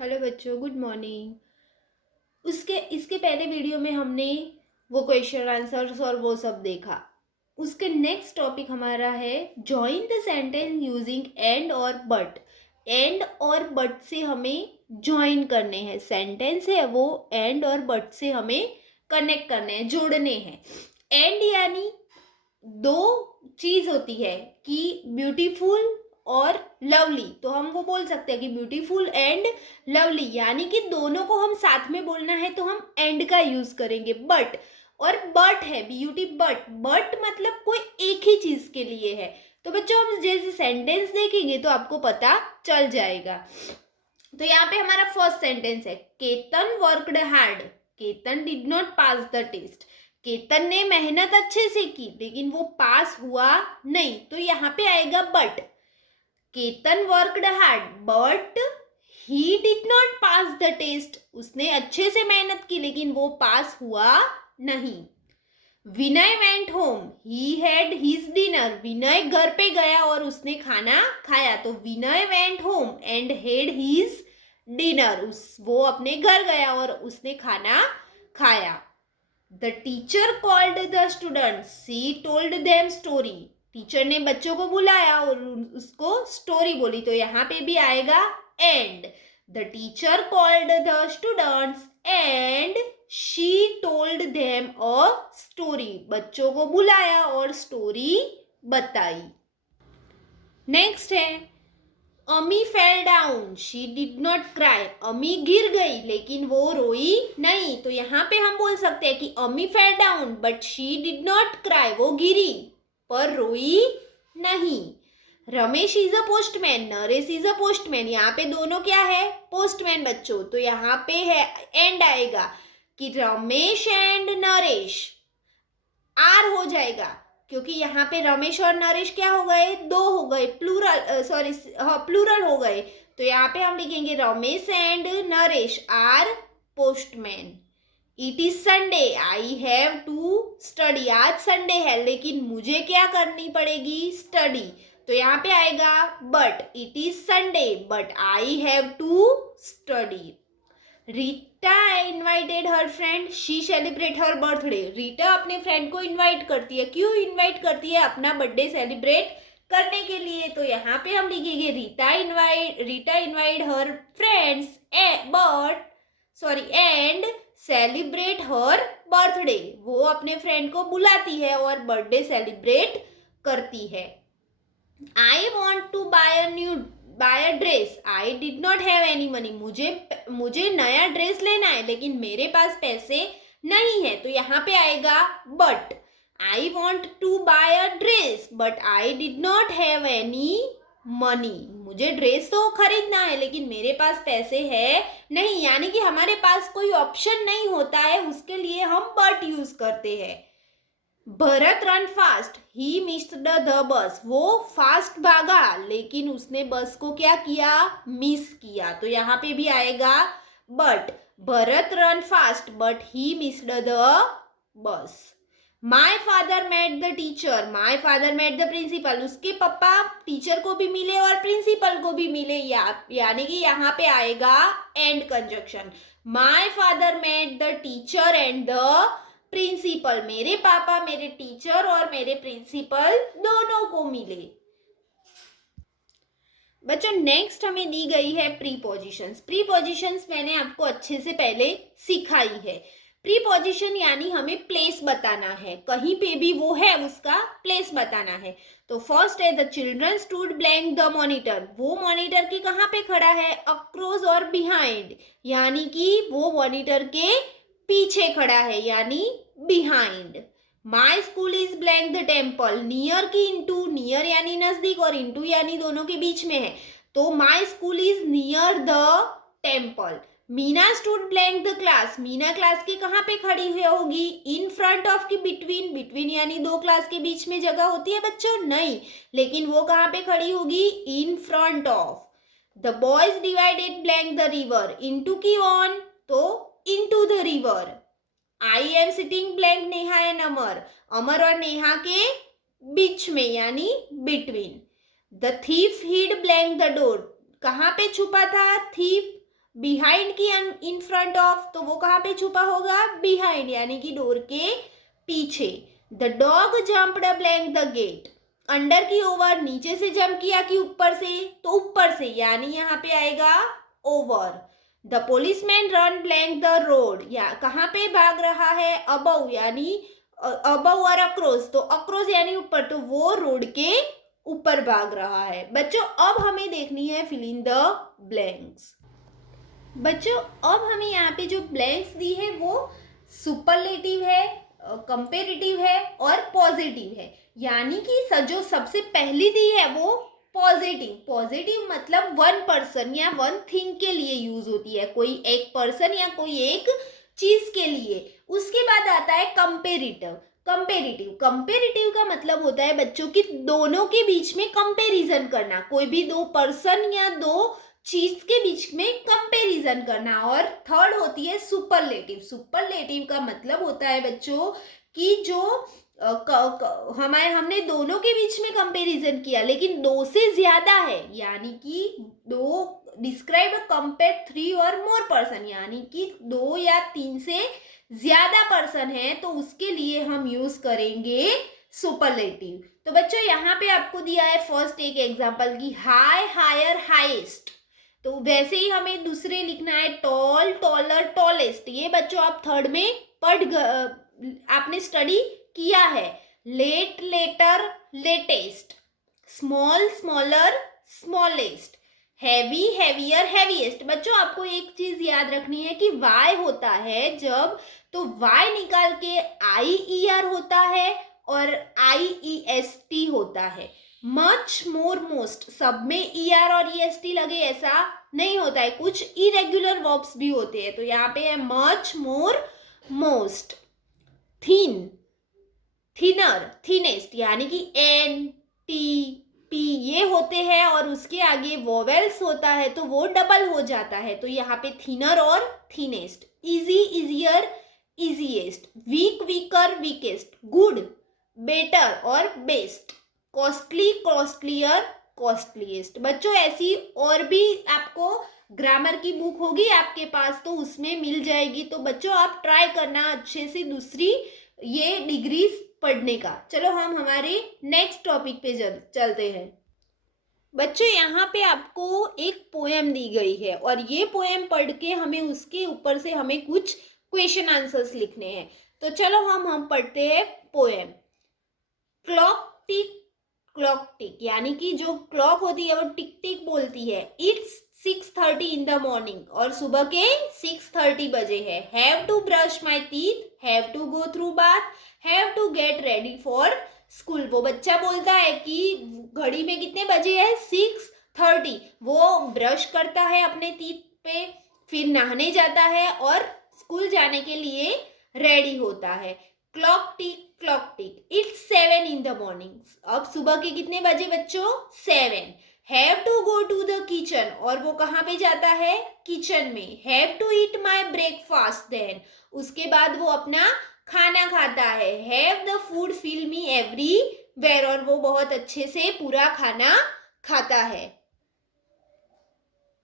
Hello बच्चों, good morning. उसके इसके पहले वीडियो में हमने वो क्वेश्चन आंसर्स और वो सब देखा। उसके नेक्स्ट टॉपिक हमारा है join the sentence using and और बट। एंड और बट से हमें जॉइन करने हैं, सेंटेंस है वो एंड और बट से हमें कनेक्ट करने हैं, जोड़ने हैं। एंड यानी दो चीज होती है कि ब्यूटीफुल और लवली, तो हम वो बोल सकते हैं कि ब्यूटीफुल एंड लवली, यानी कि दोनों को हम साथ में बोलना है तो हम एंड का यूज करेंगे। बट और बट है ब्यूटी, बट मतलब कोई एक ही चीज के लिए है। तो बच्चों हम जैसे सेंटेंस देखेंगे तो आपको पता चल जाएगा। तो यहाँ पे हमारा फर्स्ट सेंटेंस है Ketan worked hard, Ketan did not pass the test. Ketan ने मेहनत अच्छे से की लेकिन वो पास हुआ नहीं, तो यहाँ पे आएगा but. Ketan worked hard but he did not pass the test, उसने अच्छे से मेहनत की लेकिन वो पास हुआ नहीं। Vinay went home, he had his dinner, Vinay घर पे गया और उसने खाना खाया, तो Vinay went home and had his dinner, वो अपने घर गया और उसने खाना खाया। The teacher called the students, she told them story, teacher ने बच्चों को बुलाया और उसको स्टोरी बोली, तो यहाँ पे भी आएगा and. The teacher called the students and she told them a story, बच्चों को बुलाया और स्टोरी बताई। नेक्स्ट है अमी fell down, she did not cry, अमी गिर गई लेकिन वो रोई नहीं, तो यहाँ पे हम बोल सकते हैं कि अमी fell down but she did not cry, वो गिरी पर रोई नहीं। Ramesh is a postman, Naresh is a postman, यहाँ पे दोनों क्या है, पोस्टमैन बच्चों, तो यहाँ पे है एंड आएगा कि रमेश एंड नरेश, आर हो जाएगा क्योंकि यहाँ पे रमेश और नरेश क्या हो गए, दो हो गए, प्लूरल सॉरी प्लूरल हो गए, तो यहाँ पे हम लिखेंगे Ramesh and Naresh are postman. It is Sunday, I have to study, आज संडे है लेकिन मुझे क्या करनी पड़ेगी, स्टडी, तो यहाँ पे आएगा but it is Sunday but I have to study. Rita invited her friend, she celebrate her birthday, Rita अपने फ्रेंड को इनवाइट करती है, क्यों इनवाइट करती है, अपना बर्थडे सेलिब्रेट करने के लिए, तो यहाँ पे हम लिखेंगे Rita invite her friends but sorry and celebrate her birthday, वो अपने फ्रेंड को बुलाती है और बर्थडे सेलिब्रेट करती है। I want to buy a dress, I did not have any money, मुझे नया ड्रेस लेना है लेकिन मेरे पास पैसे नहीं है, तो यहाँ पे आएगा but. I want to buy a dress but I did not have any money, मुझे ड्रेस तो खरीदना है लेकिन मेरे पास पैसे है नहीं, यानी कि हमारे पास कोई ऑप्शन नहीं होता है, उसके लिए हम बट यूज करते हैं। Bharat ran fast, he missed the बस, वो फास्ट भागा लेकिन उसने बस को क्या किया, मिस किया, तो यहाँ पे भी आएगा but. Bharat ran fast but he missed the bus. My father met the teacher, my father met the principal, उसके पापा टीचर को भी मिले और प्रिंसिपल को भी मिले, यानी कि यहाँ पे आएगा and conjunction. My father met the teacher and the principal, मेरे पापा मेरे टीचर और मेरे प्रिंसिपल दोनों को मिले। बच्चों नेक्स्ट हमें दी गई है प्रीपोजिशंस। प्रीपोजिशंस मैंने आपको अच्छे से पहले सिखाई है। प्रीपोजिशन यानी हमें प्लेस बताना है, कहीं पे भी वो है उसका प्लेस बताना है। तो फर्स्ट है the children stood blank the monitor, वो मॉनिटर के कहाँ पे खड़ा है, अक्रॉस और बिहाइंड, यानी कि वो मॉनिटर के पीछे खड़ा है यानी behind. My school is blank the temple, near की इंटू, नियर यानी नजदीक और इंटू यानी दोनों के बीच में है, तो my school is near the temple. Meena stood blank the class, Meena class के कहाँ पे खड़ी हुई होगी, इन फ्रंट ऑफ की बिटवीन, बिटवीन यानी दो क्लास के बीच में जगह होती है बच्चों, नहीं, लेकिन वो कहाँ पे खड़ी होगी, in front of. The boys divided blank the river, into की ऑन, तो into the river. I am sitting blank Neha and Amar, Amar और नेहा के बीच में यानी between. The thief hid blank the door, कहाँ पे छुपा था थीफ, बिहाइंड की इन फ्रंट ऑफ, तो वो कहाँ पे छुपा होगा, बिहाइंड यानी कि डोर के पीछे। The dog jumped blank the gate, under की ओवर, नीचे से जंप किया कि ऊपर से, तो ऊपर से यानी यहाँ पे आएगा over. The policeman run blank the road, या कहाँ पे भाग रहा है, अबव यानी अबव और अक्रॉस, तो अक्रॉस यानी ऊपर, तो वो रोड के ऊपर भाग रहा है। बच्चों अब हमें देखनी है फिल इन द ब्लैंक्स। बच्चों अब हमें यहाँ पे जो ब्लैंक्स दी है वो सुपरलेटिव है, कंपेरेटिव है और पॉजिटिव है। यानी कि जो सबसे पहली दी है वो पॉजिटिव। पॉजिटिव मतलब वन पर्सन या वन थिंग के लिए यूज होती है, कोई एक पर्सन या कोई एक चीज के लिए। उसके बाद आता है कंपेरेटिव। कंपेरेटिव, कंपेरेटिव का मतलब होता है बच्चों की दोनों के बीच में कंपैरिजन करना, कोई भी दो पर्सन या दो चीज के बीच में कंपैरिजन करना। और थर्ड होती है सुपरलेटिव। सुपरलेटिव का मतलब होता है बच्चों कि जो हमने दोनों के बीच में कंपैरिजन किया लेकिन दो से ज्यादा है, यानी कि दो डिस्क्राइब कंपेयर 3 और मोर पर्सन, यानी कि 2 या 3 से ज्यादा पर्सन है, तो उसके लिए हम यूज करेंगे सुपरलेटिव। तो बच्चों यहाँ पे आपको दिया है फर्स्ट एक एग्जांपल की हाई, हायर, हाईएस्ट, तो वैसे ही हमें दूसरे लिखना है टॉल, टॉलर, टॉलेस्ट। ये बच्चों आप थर्ड में आपने स्टडी किया है। Late, later, latest, small, smaller, smallest, heavy, heavier, heaviest. बच्चों आपको एक चीज याद रखनी है कि वाई होता है जब, तो वाई निकाल के IER होता है और IEST होता है। मच, मोर, मोस्ट, सब में ER और EST लगे ऐसा नहीं होता है, कुछ इरेग्युलर वर्ब्स भी होते हैं। तो यहाँ पे है मच, मोर, मोस्ट। थिन, थिनर, थिनेस्ट, यानी कि N, T, P ये होते हैं और उसके आगे वोवेल्स होता है तो वो डबल हो जाता है, तो यहाँ पे थिनर और thinnest. Easy, easier, easiest, weak, weaker, weakest, good, better और बेस्ट, कॉस्टली, कॉस्टलियर, कॉस्टलीएस्ट। बच्चों ऐसी और भी आपको ग्रामर की बुक होगी आपके पास तो उसमें मिल जाएगी, तो बच्चों आप ट्राई करना अच्छे से दूसरी ये डिग्रीज पढ़ने का। चलो हम हमारे नेक्स्ट टॉपिक पे चलते हैं। बच्चों यहाँ पे आपको एक पोएम दी गई है और ये पोएम पढ़ के हमें उसके ऊपर से हमें कुछ क्वेश्चन आंसर्स लिखने हैं। तो चलो हम पढ़ते हैं पोएम। क्लॉक टिक, क्लॉक टिक, यानी कि जो क्लॉक होती है वो टिक टिक बोलती है। इट्स 6:30 इन द मॉर्निंग, और सुबह के 6:30 बजे है। Have to brush my teeth, have to go through bath, have to get ready for school. वो बच्चा बोलता है कि घड़ी में कितने बजे है, 6:30। वो ब्रश करता है अपने टीथ पे, फिर नहाने जाता है और स्कूल जाने के लिए रेडी होता है। Clock tick, clock tick, it's 7 in the morning. अब सुबह के कितने बजे बच्चों, 7। Have to go to the kitchen, और वो कहाँ पे जाता है, किचन में। Have to eat my breakfast then, उसके बाद वो अपना खाना खाता है। Have the food fill me everywhere, और वो बहुत अच्छे से पूरा खाना खाता है।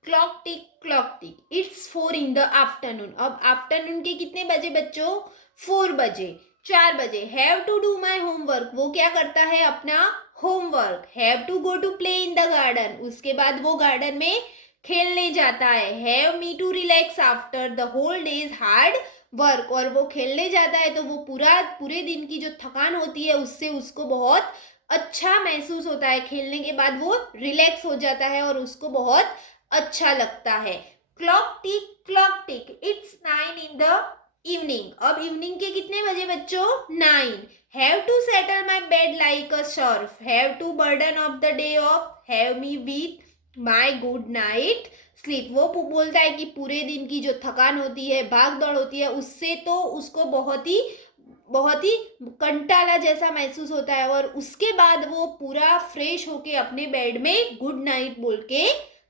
Clock tick, clock tick, it's 4 in the afternoon. अब आफ्टरनून के कितने बजे बच्चों, 4 बजे, 4 बजे। Have to do my homework, वो क्या करता है, अपना homework. Have to go to play in the garden, उसके बाद वो गार्डन में खेलने जाता है। Have me to relax after the whole day's hard work, और वो खेलने जाता है तो वो पूरे दिन की जो थकान होती है उससे उसको बहुत अच्छा महसूस होता है। खेलने के बाद वो रिलैक्स हो जाता है और उसको बहुत अच्छा लगता है। Clock tick, clock tick, it's 9 in the evening. अब इवनिंग के कितने बजे बच्चों, 9। Have to settle my bed like a surf, have to burden off the day off, have me with my good night sleep. वो बोलता है कि पूरे दिन की जो थकान होती है, भाग दौड़ होती है, उससे तो उसको बहुत ही कंटाला जैसा महसूस होता है और उसके बाद वो पूरा फ्रेश होके अपने बेड में गुड नाइट बोल के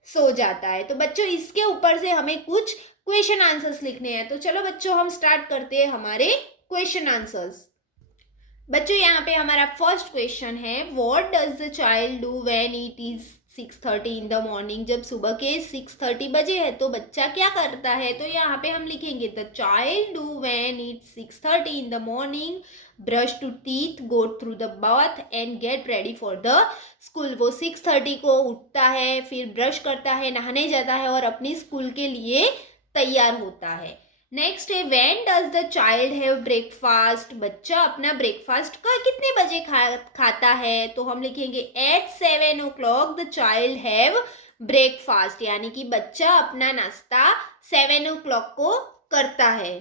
सो जाता है। तो बच्चों इसके ऊपर से हमें कुछ क्वेश्चन आंसर्स लिखने हैं। तो चलो बच्चों हम स्टार्ट करते हैं हमारे क्वेश्चन आंसर्स। बच्चों यहाँ पे हमारा फर्स्ट क्वेश्चन है, what does the child do when it is 6:30 in the morning, जब सुबह के 6:30 बजे है तो बच्चा क्या करता है, तो यहाँ पे हम लिखेंगे the child do when it's 6:30 in the morning, brush to teeth, go through the bath and get ready for the school. वो 6:30 को उठता है, फिर ब्रश करता है, नहाने जाता है और अपनी स्कूल के लिए तैयार होता है। नेक्स्ट है when does the child have breakfast, बच्चा अपना ब्रेकफास्ट का कितने बजे खाता है, तो हम लिखेंगे at 7 o'clock the child have breakfast, यानी कि बच्चा अपना नाश्ता 7 o'clock को करता है।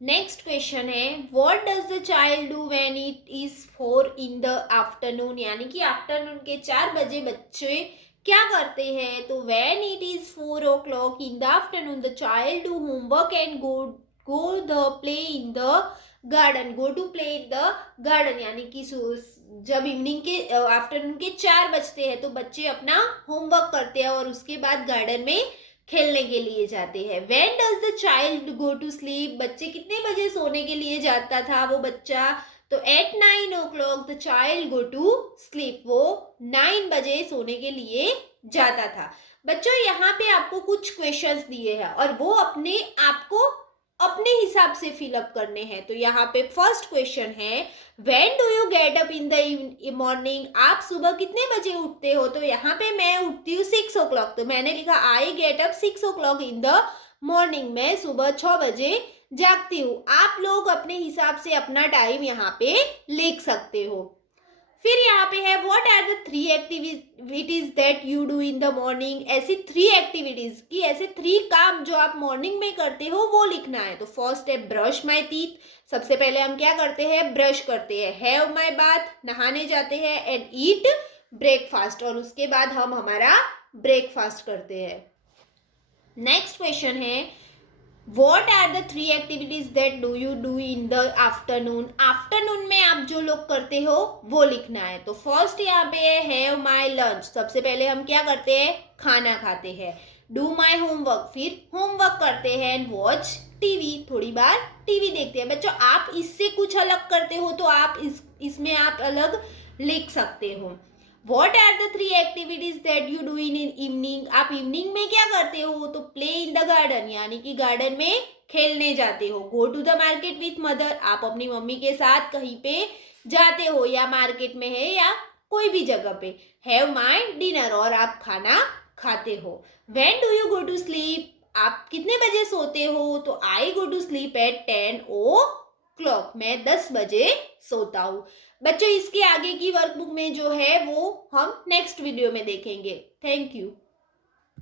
नेक्स्ट क्वेश्चन है what does the child do when it is 4 in the afternoon, यानी कि आफ्टरनून के 4 बजे बच्चे क्या करते हैं, तो when it is 4 o'clock in the afternoon the child do homework and go the play in the garden, go to play in the garden, यानी कि जब इवनिंग के आफ्टरनून के 4 बजते हैं तो बच्चे अपना होमवर्क करते हैं और उसके बाद गार्डन में खेलने के लिए जाते हैं। when does the child go to sleep, बच्चे कितने बजे सोने के लिए जाता था वो बच्चा, तो at 9 o'clock the child go to sleep, वो 9 बजे सोने के लिए जाता था। बच्चों यहाँ पे आपको कुछ क्वेश्चंस दिए हैं और वो अपने आपको अपने हिसाब से फिलअप करने हैं। तो यहाँ पे फर्स्ट क्वेश्चन है when do you get up in the morning, आप सुबह कितने बजे उठते हो, तो यहाँ पे मैं उठती हूँ 6 o'clock, तो मैंने लिखा I get up 6 o'clock in the morning, मैं सुबह 6 बजे जागती हूँ। आप लोग अपने हिसाब से अपना टाइम यहाँ पे लिख सकते हो। फिर यहाँ पे है what are the 3 activities that you do in the morning, ऐसी 3 एक्टिविटीज की ऐसे 3 काम जो आप मॉर्निंग में करते हो वो लिखना है। तो फर्स्ट है ब्रश माई टीथ, सबसे पहले हम क्या करते हैं, ब्रश करते हैं, हैव माई बाथ, नहाने जाते हैं, एंड ईट ब्रेकफास्ट, और उसके बाद हम हमारा ब्रेकफास्ट करते हैं। नेक्स्ट क्वेश्चन है What are the 3 activities that do you do in the afternoon? Afternoon में आप जो लोग करते हो वो लिखना है। तो फर्स्ट यहाँ पे है हैव माई लंच, सबसे पहले हम क्या करते हैं, खाना खाते हैं। डू माई होमवर्क, फिर होमवर्क करते हैं। एंड वॉच टीवी, थोड़ी बार टीवी देखते हैं। बच्चों आप इससे कुछ अलग करते हो तो आप इसमें आप अलग लिख सकते हो। What are the 3 activities that you do in evening? आप इवनिंग में क्या करते हो, तो प्ले इन द गार्डन, यानी कि गार्डन में खेलने जाते हो। Go to the market with mother, आप अपनी मम्मी के साथ कहीं पे जाते हो, या मार्केट में है या कोई भी जगह पे। हैव माई डिनर, और आप खाना खाते हो। When do you go to sleep, आप कितने बजे सोते हो, तो I go to sleep at 10 o'clock, मैं 10 बजे सोता हूँ। बच्चों इसके आगे की वर्कबुक में जो है वो हम नेक्स्ट वीडियो में देखेंगे। Thank you.